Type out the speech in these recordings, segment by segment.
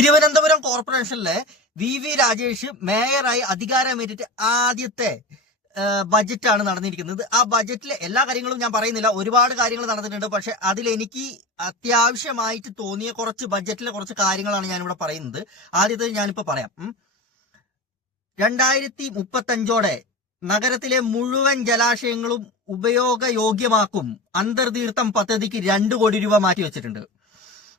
തിരുവനന്തപുരം കോർപ്പറേഷനിലെ വി രാജേഷ് മേയറായി അധികാരമേറ്റിട്ട് ആദ്യത്തെ ബജറ്റാണ് നടന്നിരിക്കുന്നത്. ആ ബജറ്റിലെ എല്ലാ കാര്യങ്ങളും ഞാൻ പറയുന്നില്ല, ഒരുപാട് കാര്യങ്ങൾ നടന്നിട്ടുണ്ട്. പക്ഷെ അതിലെനിക്ക് അത്യാവശ്യമായിട്ട് തോന്നിയ ബജറ്റിലെ കുറച്ച് കാര്യങ്ങളാണ് ഞാനിവിടെ പറയുന്നത്. ആദ്യത്തെ ഞാനിപ്പോ പറയാം. 2035 നഗരത്തിലെ മുഴുവൻ ജലാശയങ്ങളും ഉപയോഗയോഗ്യമാക്കും. അന്തർതീർത്ഥം പദ്ധതിക്ക് 2 കോടി രൂപ മാറ്റിവെച്ചിട്ടുണ്ട്.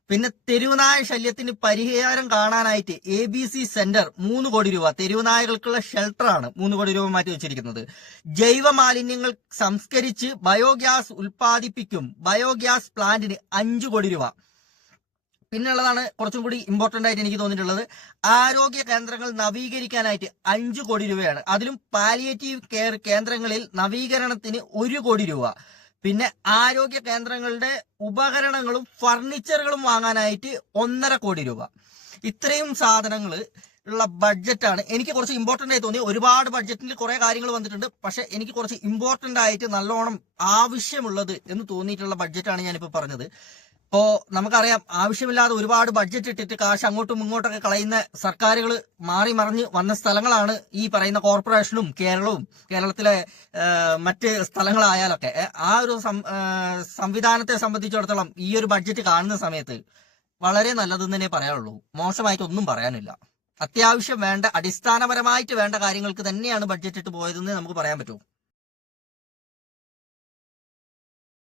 പിന്നെ തെരുവുനായ ശല്യത്തിന് പരിഹാരം കാണാനായിട്ട് ABC സെന്റർ 3 കോടി രൂപ, തെരുവുനായകൾക്കുള്ള ഷെൽട്ടറാണ് 3 കോടി രൂപ മാറ്റി വെച്ചിരിക്കുന്നത്. ജൈവ മാലിന്യങ്ങൾ സംസ്കരിച്ച് ബയോഗ്യാസ് ഉൽപ്പാദിപ്പിക്കും. ബയോഗ്യാസ് പ്ലാന്റിന് 5 കോടി രൂപ. പിന്നുള്ളതാണ് കുറച്ചും കൂടി ഇമ്പോർട്ടന്റ് ആയിട്ട് എനിക്ക് തോന്നിയിട്ടുള്ളത്, ആരോഗ്യ കേന്ദ്രങ്ങൾ നവീകരിക്കാനായിട്ട് 5 കോടി രൂപയാണ്. അതിലും പാലിയേറ്റീവ് കെയർ കേന്ദ്രങ്ങളിൽ നവീകരണത്തിന് 1 കോടി രൂപ. പിന്നെ ആരോഗ്യ കേന്ദ്രങ്ങളുടെ ഉപകരണങ്ങളും ഫർണിച്ചറുകളും വാങ്ങാനായിട്ട് 1.5 കോടി രൂപ. ഇത്രയും സാധനങ്ങൾ ഉള്ള ബഡ്ജറ്റാണ് എനിക്ക് കുറച്ച് ഇമ്പോർട്ടന്റ് ആയി തോന്നി. ഒരുപാട് ബഡ്ജറ്റിൽ കുറെ കാര്യങ്ങൾ വന്നിട്ടുണ്ട്, പക്ഷെ എനിക്ക് കുറച്ച് ഇമ്പോർട്ടന്റ് ആയിട്ട് നല്ലോണം ആവശ്യമുള്ളത് എന്ന് തോന്നിയിട്ടുള്ള ബഡ്ജറ്റാണ് ഞാനിപ്പോ പറഞ്ഞത്. ഇപ്പോ നമുക്കറിയാം, ആവശ്യമില്ലാതെ ഒരുപാട് ബഡ്ജറ്റ് ഇട്ടിട്ട് കാശ് അങ്ങോട്ടും ഇങ്ങോട്ടൊക്കെ കളയുന്ന സർക്കാരുകൾ മാറി മറിഞ്ഞ് വന്ന സ്ഥലങ്ങളാണ് ഈ പറയുന്ന കോർപ്പറേഷനും കേരളവും, കേരളത്തിലെ മറ്റ് സ്ഥലങ്ങളായാലൊക്കെ. ആ ഒരു സംവിധാനത്തെ സംബന്ധിച്ചിടത്തോളം ഈ ഒരു ബഡ്ജറ്റ് കാണുന്ന സമയത്ത് വളരെ നല്ലതെന്ന് തന്നെ പറയാനുള്ളൂ. മോശമായിട്ടൊന്നും പറയാനില്ല. അത്യാവശ്യം വേണ്ട, അടിസ്ഥാനപരമായിട്ട് വേണ്ട കാര്യങ്ങൾക്ക് തന്നെയാണ് ബഡ്ജറ്റ് ഇട്ട് പോയതെന്ന് നമുക്ക് പറയാൻ പറ്റൂ.